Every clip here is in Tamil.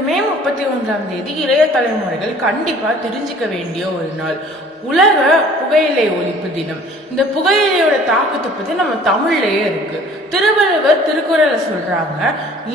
மே முப்பத்தி ஒன்றாம் தேதி இளைய தலைமுறைகள் கண்டிப்பா தெரிஞ்சுக்க வேண்டிய ஒரு நாள். உலக புகையிலை ஒழிப்பு தினம். இந்த புகையிலையோட தாக்கத்தை பத்தி நம்ம தமிழ்லயே இருக்கு. திருவள்ளுவர் சொல்றாங்க.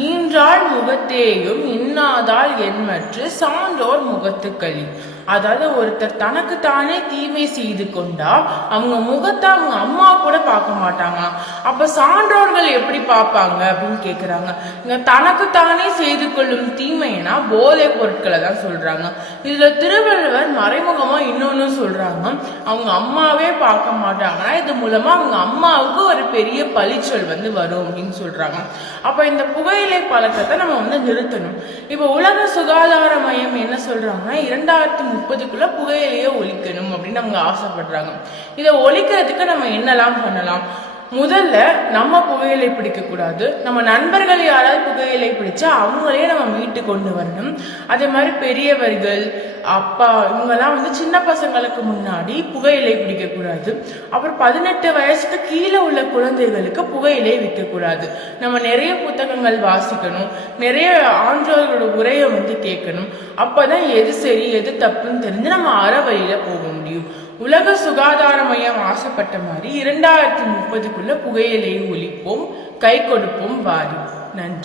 ஈன்றாள் முகத்தேயும் இன்னாதால் என்மற்று சான்றோர் முகத்துக்களி அதாவது ஒருத்தர் தனக்கு தானே தீமை செய்து கொண்டா அவங்க முகத்தை அவங்க அம்மா கூட பார்க்க மாட்டாங்க. அப்ப சான்றோர்கள் எப்படி பார்ப்பாங்க அப்படின்னு கேக்குறாங்க. இங்க தனக்கு தானே செய்து கொள்ளும் தீமைனா போதை பொருட்களை தான் சொல்றாங்க. இதுல திருவள்ளுவர் மறைமுகமா இன்னொன்னு சொல்றாங்க. அவங்க அம்மாவே பார்க்க மாட்டாங்கன்னா இது மூலமா அவங்க அம்மாவுக்கு ஒரு பெரிய பழிச்சொல் வந்து வரும் அப்படின்னு சொல்றாங்க. அப்ப இந்த புகையிலை பழக்கத்தை நம்ம வந்து நிறுத்தணும். இப்ப உலக சுகாதார மையம் என்ன சொல்றாங்கன்னா இரண்டாயிரத்தி முப்பதுக்குள்ள புகையிலையை ஒழிக்கணும் அப்படின்னு அவங்க ஆசைப்படுறாங்க. இதை ஒழிக்கிறதுக்கு நம்ம என்னெல்லாம் பண்ணலாம்? முதல்ல நம்ம புகையிலை பிடிக்கக்கூடாது நம்ம நண்பர்கள் யாராவது புகையிலை பிடிச்சா அவங்களே நம்ம மீட்டு கொண்டு வரணும். அதே மாதிரி பெரியவர்கள் அப்பா இவங்கெல்லாம் வந்து சின்ன பசங்களுக்கு முன்னாடி புகையிலை பிடிக்கக்கூடாது அப்புறம் பதினெட்டு வயசுக்கு கீழே உள்ள குழந்தைகளுக்கு புகையிலை விற்கக்கூடாது நம்ம நிறைய புத்தகங்கள் வாசிக்கணும். நிறைய ஆன்றோர்களோட உரையை வந்து கேட்கணும். அப்பதான் எது சரி எது தப்புன்னு தெரிஞ்சு நம்ம அற வழியில் போக முடியும். உலக சுகாதார மையம் ஆசைப்பட்ட மாதிரி இரண்டாயிரத்தி முப்பதுக்குள்ள புகையிலையும் ஒழிப்போம் கை கொடுப்போம் வாரி நன்றி.